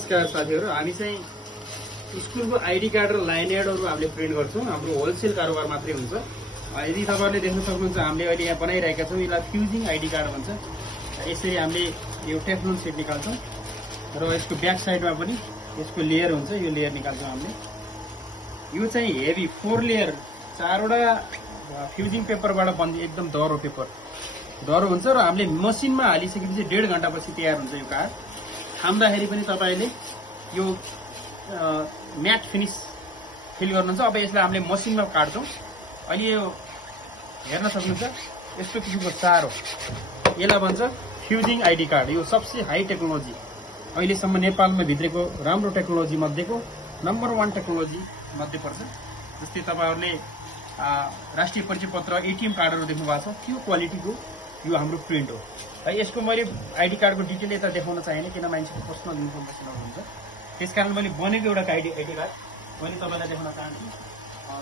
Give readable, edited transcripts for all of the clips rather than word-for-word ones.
नमस्कार साथीहरु, हामी चाहिँ स्कुलको आइडी कार्ड र लाइनयार्डहरु हामीले प्रिन्ट गर्छौं। हाम्रो होलसेल कारोबार मात्रै हुन्छ। यदि तपाईहरुले देख्न सक्नुहुन्छ, हामीले अहिले यहाँ बनाइरहेका छौं, यसलाई फ्युजिङ आइडी कार्ड भन्छ। यसरी हामीले यो टेफ्लोन सिट निकाल्छौं र यसको ब्याक साइडमा पनि यसको लेयर हुन्छ, यो लेयर निकाल्छौं हामीले। यो चाहिँ हेभी 4 लेयर 4 वटा फ्युजिङ पेपरबाट बन्ने एकदम दह्रो पेपर दह्रो हुन्छ र हामीले मसिनमा हालिसकेपछि 1.5 घण्टापछि तयार हुन्छ यो कार्ड। खाम्दाखेरि पनि तपाईले यो म्याट फिनिश फिल गर्नुहुन्छ। अब यसलाई हामीले मसिनमा काट्छौं। अहिले यो हेर्न सक्नुहुन्छ, यस्तो किसिमको चार हो। यसलाई भन्छ फ्युजिङ आइडी कार्ड। यो सबसे हाई टेक्नोलोजी, अहिलेसम्म नेपालमा भित्रेको राम्रो टेक्नोलोजी मध्येको नम्बर 1 टेक्नोलोजी मध्ये पर्छ। जस्तै तपाईहरुले राष्ट्रिय परिचय पत्र, एटीएम कार्डहरु देख्नु भएको छ, त्यो क्वालिटीको यो हाम्रो प्रिन्ट हो। यसको मैले आइडी कार्डको डिटेल यता देखाउन चाहिएन, किन मान्छेको पर्सनल इन्फर्मेसनहरु हुन्छ। त्यसकारण मैले बनेको एउटा आइडी कार्ड मैले तपाईलाई देखाउन चाहन्छु।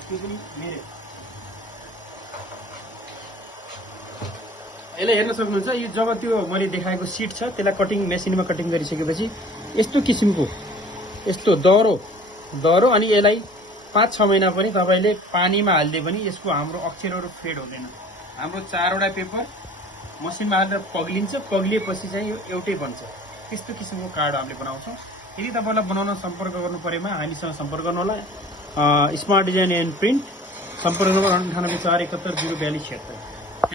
त्यो पनि मेरो। यसलाई हेर्न सक्नुहुन्छ, यो जब त्यो मैले देखाएको सिट छ त्यसलाई कटिङ मेसिनमा कटिङ गरिसकेपछि यस्तो किसिमको यस्तो दह्रो अनि यसलाई 5-6 महिना पनि तपाईले पानीमा हाल्दै पनि यसको हाम्रो अक्षरहरु फेड हुँदैन। हाम्रो 4 वटा पेपर मसिनमा हालेर पग्लिएपछि चाहिँ यो एउटै बन्छ। त्यस्तो किसिमको कार्ड हामीले बनाउँछौं। यदि तपाईलाई बनाउन सम्पर्क गर्नु परेमा हामीसँग सम्पर्क गर्नु होला। स्मार्ट डिजाइन एन्ड प्रिन्ट, सम्पर्क नम्बर 9841704276।